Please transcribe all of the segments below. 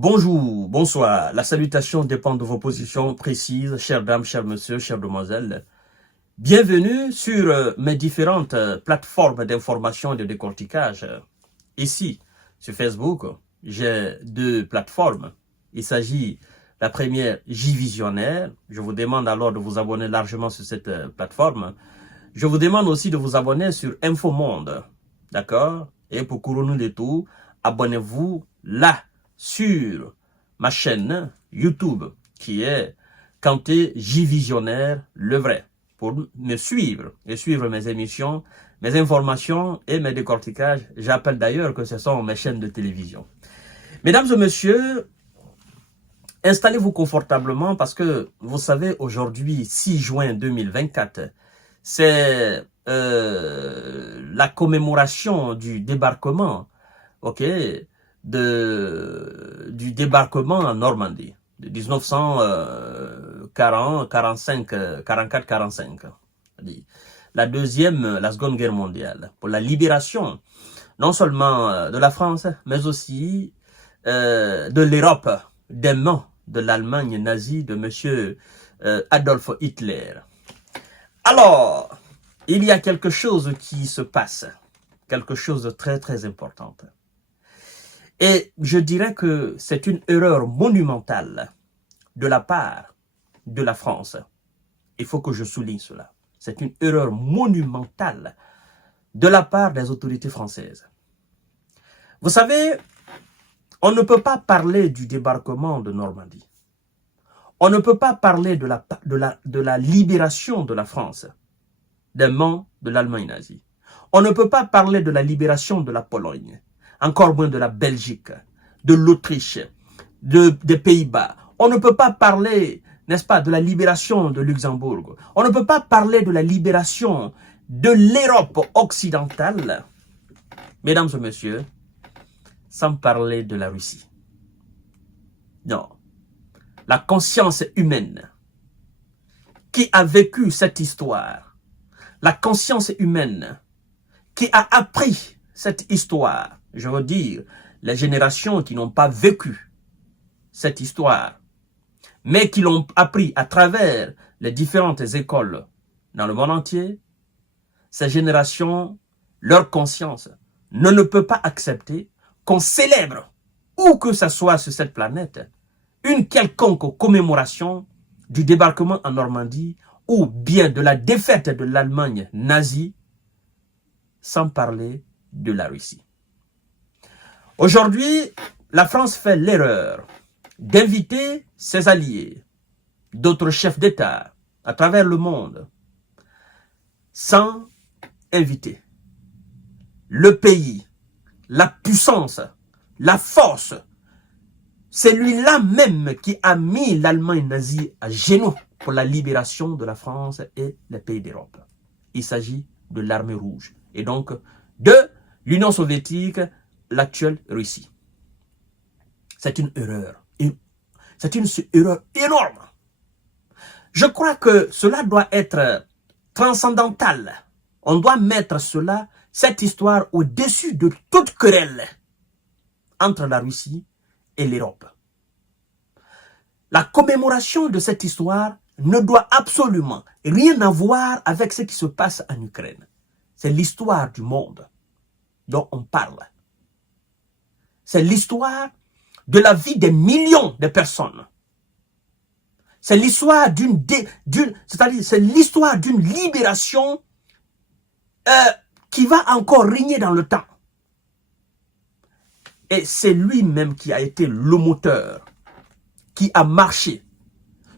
Bonjour, bonsoir. La salutation dépend de vos positions précises, chères dames, chers messieurs, chères demoiselles. Bienvenue sur mes différentes plateformes d'information et de décortiquage. Ici, sur Facebook, j'ai deux plateformes. Il s'agit la première, J-Visionnaire. Je vous demande alors de vous abonner largement sur cette plateforme. Je vous demande aussi de vous abonner sur Infomonde. D'accord? Et pour couronner le tout, abonnez-vous là sur ma chaîne YouTube qui est Kanté J-Visionnaire le vrai pour me suivre et suivre mes émissions, mes informations et mes décortiquages. J'appelle d'ailleurs que ce sont mes chaînes de télévision. Mesdames et messieurs, installez-vous confortablement parce que vous savez aujourd'hui 6 juin 2024, c'est la commémoration du débarquement, ok, du débarquement en Normandie de 1940, 45, 44, 45. La Seconde Guerre mondiale, pour la libération non seulement de la France, mais aussi de l'Europe, des mains de l'Allemagne nazie de monsieur Adolf Hitler. Alors, il y a quelque chose qui se passe, quelque chose de très très important. Et je dirais que c'est une erreur monumentale de la part de la France. Il faut que je souligne cela. C'est une erreur monumentale de la part des autorités françaises. Vous savez, on ne peut pas parler du débarquement de Normandie. On ne peut pas parler de la libération de la France des mains de l'Allemagne nazie. On ne peut pas parler de la libération de la Pologne, encore moins de la Belgique, de l'Autriche, des Pays-Bas. On ne peut pas parler, n'est-ce pas, de la libération de Luxembourg. On ne peut pas parler de la libération de l'Europe occidentale, mesdames et messieurs, sans parler de la Russie. Non. La conscience humaine qui a vécu cette histoire, la conscience humaine qui a appris cette histoire, je veux dire, les générations qui n'ont pas vécu cette histoire, mais qui l'ont appris à travers les différentes écoles dans le monde entier, ces générations, leur conscience ne peut pas accepter qu'on célèbre, où que ce soit sur cette planète, une quelconque commémoration du débarquement en Normandie ou bien de la défaite de l'Allemagne nazie, sans parler de la Russie. Aujourd'hui, la France fait l'erreur d'inviter ses alliés, d'autres chefs d'État à travers le monde, sans inviter le pays, la puissance, la force, celui-là même qui a mis l'Allemagne nazie à genoux pour la libération de la France et les pays d'Europe. Il s'agit de l'armée rouge et donc de l'Union soviétique, l'actuelle Russie. C'est une erreur. C'est une erreur énorme. Je crois que cela doit être transcendantal. On doit mettre cela, cette histoire, au-dessus de toute querelle entre la Russie et l'Europe. La commémoration de cette histoire ne doit absolument rien avoir avec ce qui se passe en Ukraine. C'est l'histoire du monde dont on parle. C'est l'histoire de la vie des millions de personnes. C'est l'histoire c'est l'histoire d'une libération qui va encore régner dans le temps. Et c'est lui-même qui a été le moteur, qui a marché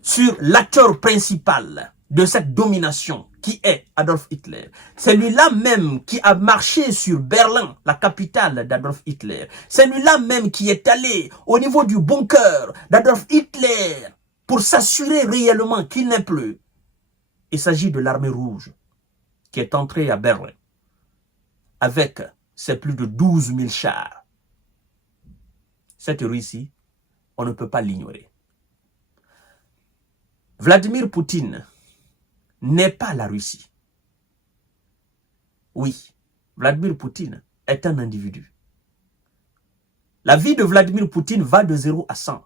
sur l'acteur principal de cette domination qui est Adolf Hitler. C'est lui-là même qui a marché sur Berlin, la capitale d'Adolf Hitler. C'est lui-là même qui est allé au niveau du bunker d'Adolf Hitler pour s'assurer réellement qu'il n'est plus. Il s'agit de l'armée rouge qui est entrée à Berlin avec ses plus de 12 000 chars. Cette Russie, on ne peut pas l'ignorer. Vladimir Poutine n'est pas la Russie. Oui, Vladimir Poutine est un individu. La vie de Vladimir Poutine va de 0 à 100.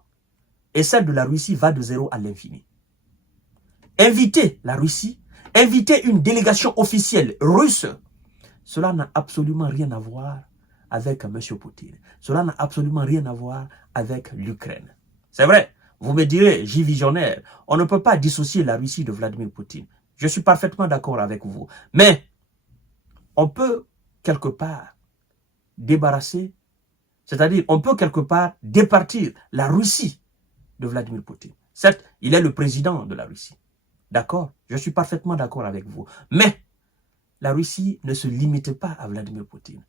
Et celle de la Russie va de 0 à l'infini. Inviter la Russie, inviter une délégation officielle russe, cela n'a absolument rien à voir avec M. Poutine. Cela n'a absolument rien à voir avec l'Ukraine. C'est vrai, vous me direz, J visionnaire, on ne peut pas dissocier la Russie de Vladimir Poutine. Je suis parfaitement d'accord avec vous. Mais on peut quelque part débarrasser, c'est-à-dire on peut quelque part départir la Russie de Vladimir Poutine. Certes, il est le président de la Russie. D'accord, je suis parfaitement d'accord avec vous. Mais la Russie ne se limite pas à Vladimir Poutine.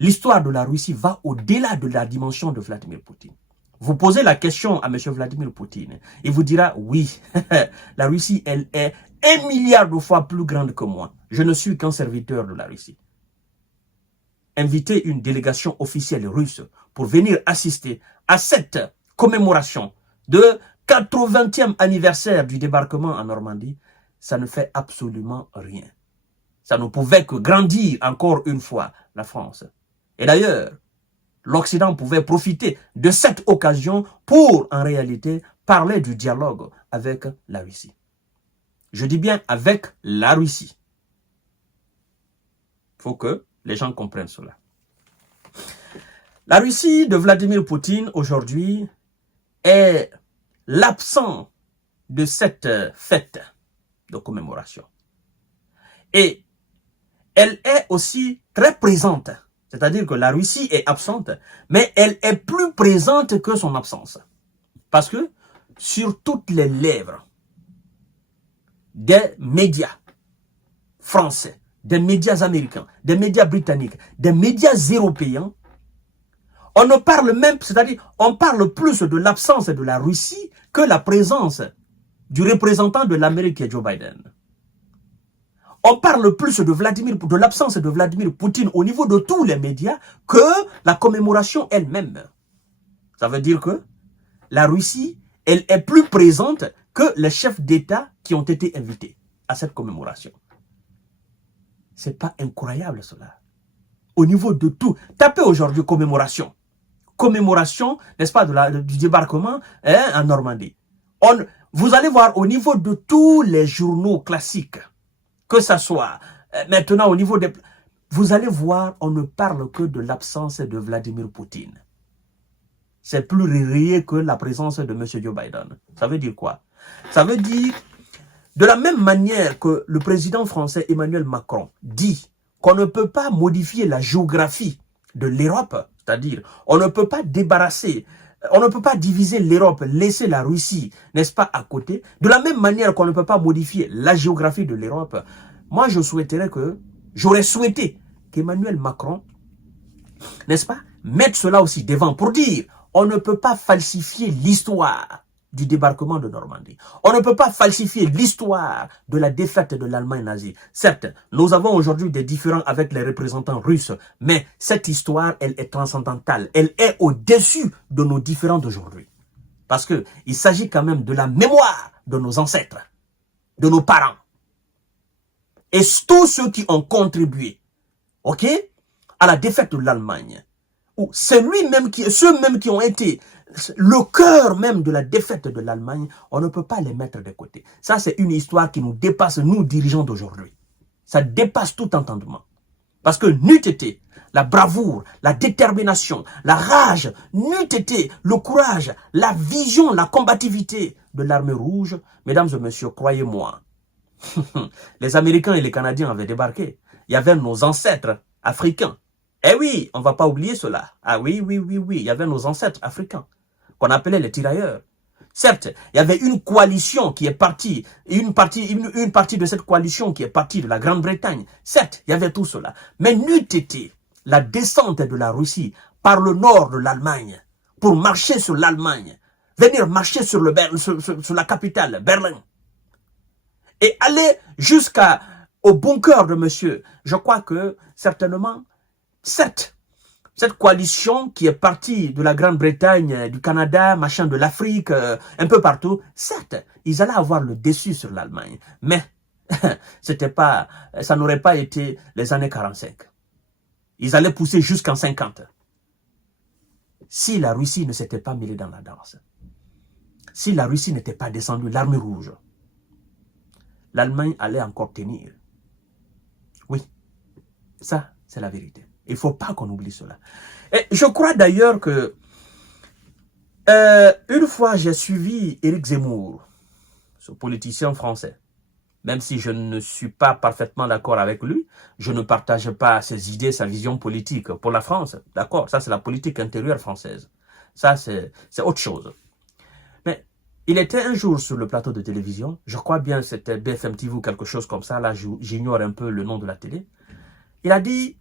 L'histoire de la Russie va au-delà de la dimension de Vladimir Poutine. Vous posez la question à M. Vladimir Poutine, il vous dira, oui, la Russie, elle est 1 milliard de fois plus grande que moi. Je ne suis qu'un serviteur de la Russie. Inviter une délégation officielle russe pour venir assister à cette commémoration de 80e anniversaire du débarquement en Normandie, ça ne fait absolument rien. Ça ne pouvait que grandir encore une fois la France. Et d'ailleurs, l'Occident pouvait profiter de cette occasion pour, en réalité, parler du dialogue avec la Russie. Je dis bien avec la Russie. Il faut que les gens comprennent cela. La Russie de Vladimir Poutine, aujourd'hui, est l'absent de cette fête de commémoration. Et elle est aussi très présente. C'est-à-dire que la Russie est absente, mais elle est plus présente que son absence. Parce que sur toutes les lèvres des médias français, des médias américains, des médias britanniques, des médias européens, on ne parle même, c'est-à-dire on parle plus de l'absence de la Russie que la présence du représentant de l'Amérique, Joe Biden. On parle plus de l'absence de Vladimir Poutine au niveau de tous les médias que la commémoration elle-même. Ça veut dire que la Russie, elle est plus présente que les chefs d'État qui ont été invités à cette commémoration. C'est pas incroyable cela. Au niveau de tout, tapez aujourd'hui commémoration. Commémoration, n'est-ce pas, du débarquement en Normandie. Vous allez voir au niveau de tous les journaux classiques, que ça soit maintenant au niveau des... Vous allez voir, on ne parle que de l'absence de Vladimir Poutine. C'est plus réel que la présence de M. Joe Biden. Ça veut dire quoi? Ça veut dire, de la même manière que le président français Emmanuel Macron dit qu'on ne peut pas modifier la géographie de l'Europe, c'est-à-dire on ne peut pas débarrasser, on ne peut pas diviser l'Europe, laisser la Russie, n'est-ce pas, à côté. De la même manière qu'on ne peut pas modifier la géographie de l'Europe, moi j'aurais souhaité qu'Emmanuel Macron, n'est-ce pas, mette cela aussi devant pour dire on ne peut pas falsifier l'histoire du débarquement de Normandie. On ne peut pas falsifier l'histoire de la défaite de l'Allemagne nazie. Certes, nous avons aujourd'hui des différends avec les représentants russes, mais cette histoire, elle est transcendantale. Elle est au-dessus de nos différends d'aujourd'hui. Parce qu'il s'agit quand même de la mémoire de nos ancêtres, de nos parents. Et tous ceux qui ont contribué, ok, à la défaite de l'Allemagne, ou ceux même qui ont été le cœur même de la défaite de l'Allemagne, on ne peut pas les mettre de côté. Ça, c'est une histoire qui nous dépasse, nous, dirigeants d'aujourd'hui. Ça dépasse tout entendement. Parce que n'eût été la bravoure, la détermination, la rage, n'eût été le courage, la vision, la combativité de l'armée rouge, mesdames et messieurs, croyez-moi, les Américains et les Canadiens avaient débarqué. Il y avait nos ancêtres africains. Eh oui, on ne va pas oublier cela. Ah oui, il y avait nos ancêtres africains, qu'on appelait les tirailleurs. Certes, il y avait une coalition qui est partie, une partie de cette coalition qui est partie de la Grande-Bretagne. Certes, il y avait tout cela. Mais n'eût été la descente de la Russie par le nord de l'Allemagne, pour marcher sur l'Allemagne, venir marcher sur la capitale, Berlin, et aller jusqu'au bunker de monsieur. Je crois que, certainement, cette coalition qui est partie de la Grande-Bretagne, du Canada, machin, de l'Afrique, un peu partout, certes, ils allaient avoir le dessus sur l'Allemagne. Mais, ça n'aurait pas été les années 45. Ils allaient pousser jusqu'en 50. si la Russie ne s'était pas mêlée dans la danse, si la Russie n'était pas descendue, l'armée rouge, l'Allemagne allait encore tenir. Oui, ça, c'est la vérité. Il ne faut pas qu'on oublie cela. Et je crois d'ailleurs que une fois j'ai suivi Éric Zemmour, ce politicien français, même si je ne suis pas parfaitement d'accord avec lui, je ne partage pas ses idées, sa vision politique pour la France. D'accord, ça c'est la politique intérieure française. Ça c'est autre chose. Mais il était un jour sur le plateau de télévision, je crois bien c'était BFM TV ou quelque chose comme ça, là j'ignore un peu le nom de la télé. Il a dit,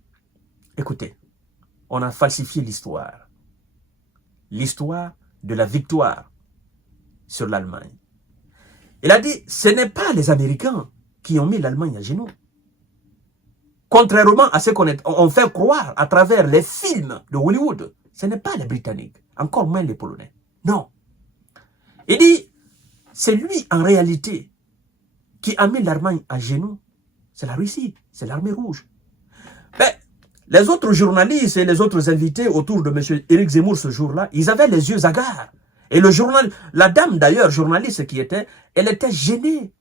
écoutez, on a falsifié l'histoire. L'histoire de la victoire sur l'Allemagne. Il a dit, ce n'est pas les Américains qui ont mis l'Allemagne à genoux. Contrairement à ce qu'on fait croire à travers les films de Hollywood, ce n'est pas les Britanniques, encore moins les Polonais. Non. Il dit, c'est lui en réalité qui a mis l'Allemagne à genoux. C'est la Russie, c'est l'armée rouge. Mais les autres journalistes et les autres invités autour de M. Éric Zemmour ce jour-là, ils avaient les yeux hagards. Et la dame d'ailleurs, journaliste qui était, elle était gênée.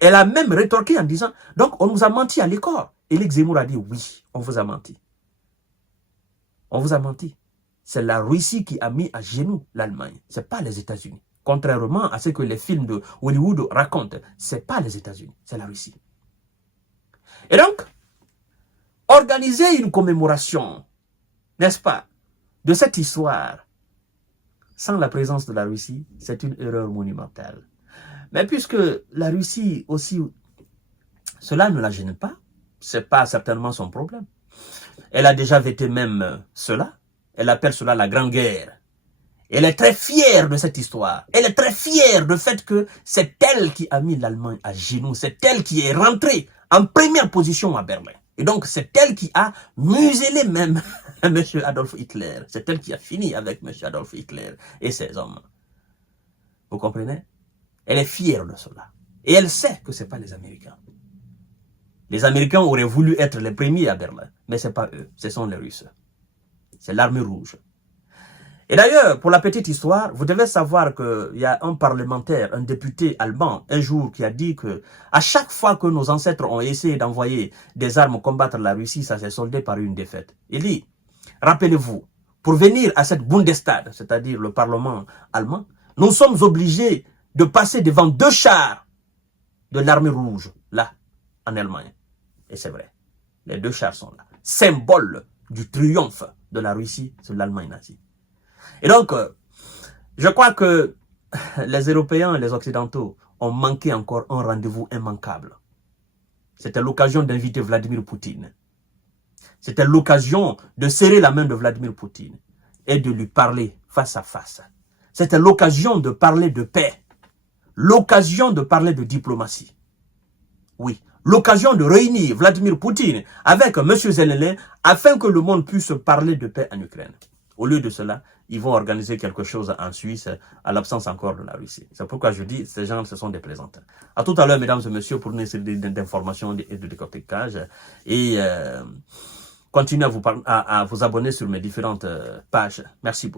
Elle a même rétorqué en disant, donc on nous a menti à l'école. Éric Zemmour a dit, oui, on vous a menti. On vous a menti. C'est la Russie qui a mis à genoux l'Allemagne. Ce n'est pas les États-Unis. Contrairement à ce que les films de Hollywood racontent, ce n'est pas les États-Unis, c'est la Russie. Et donc, organiser une commémoration, n'est-ce pas, de cette histoire, sans la présence de la Russie, c'est une erreur monumentale. Mais puisque la Russie aussi, cela ne la gêne pas, ce n'est pas certainement son problème. Elle a déjà vécu même cela, elle appelle cela la Grande Guerre. Elle est très fière de cette histoire. Elle est très fière du fait que c'est elle qui a mis l'Allemagne à genoux. C'est elle qui est rentrée en première position à Berlin. Et donc, c'est elle qui a muselé même M. Adolf Hitler. C'est elle qui a fini avec M. Adolf Hitler et ses hommes. Vous comprenez? Elle est fière de cela. Et elle sait que ce n'est pas les Américains. Les Américains auraient voulu être les premiers à Berlin. Mais ce n'est pas eux, ce sont les Russes. C'est l'armée rouge. Et d'ailleurs, pour la petite histoire, vous devez savoir qu'il y a un parlementaire, un député allemand, un jour qui a dit que à chaque fois que nos ancêtres ont essayé d'envoyer des armes combattre la Russie, ça s'est soldé par une défaite. Il dit, rappelez-vous, pour venir à cette Bundestag, c'est-à-dire le Parlement allemand, nous sommes obligés de passer devant 2 chars de l'armée rouge, là, en Allemagne. Et c'est vrai, les 2 chars sont là. Symbole du triomphe de la Russie sur l'Allemagne nazie. Et donc, je crois que les Européens et les Occidentaux ont manqué encore un rendez-vous immanquable. C'était l'occasion d'inviter Vladimir Poutine. C'était l'occasion de serrer la main de Vladimir Poutine et de lui parler face à face. C'était l'occasion de parler de paix. L'occasion de parler de diplomatie. Oui, l'occasion de réunir Vladimir Poutine avec M. Zelensky afin que le monde puisse parler de paix en Ukraine. Au lieu de cela, ils vont organiser quelque chose en Suisse à l'absence encore de la Russie. C'est pourquoi je dis, ces gens, ce sont des plaisantins. À tout à l'heure, mesdames et messieurs, pour une série d'informations et de décortiquage. Et continuez à vous abonner sur mes différentes pages. Merci beaucoup.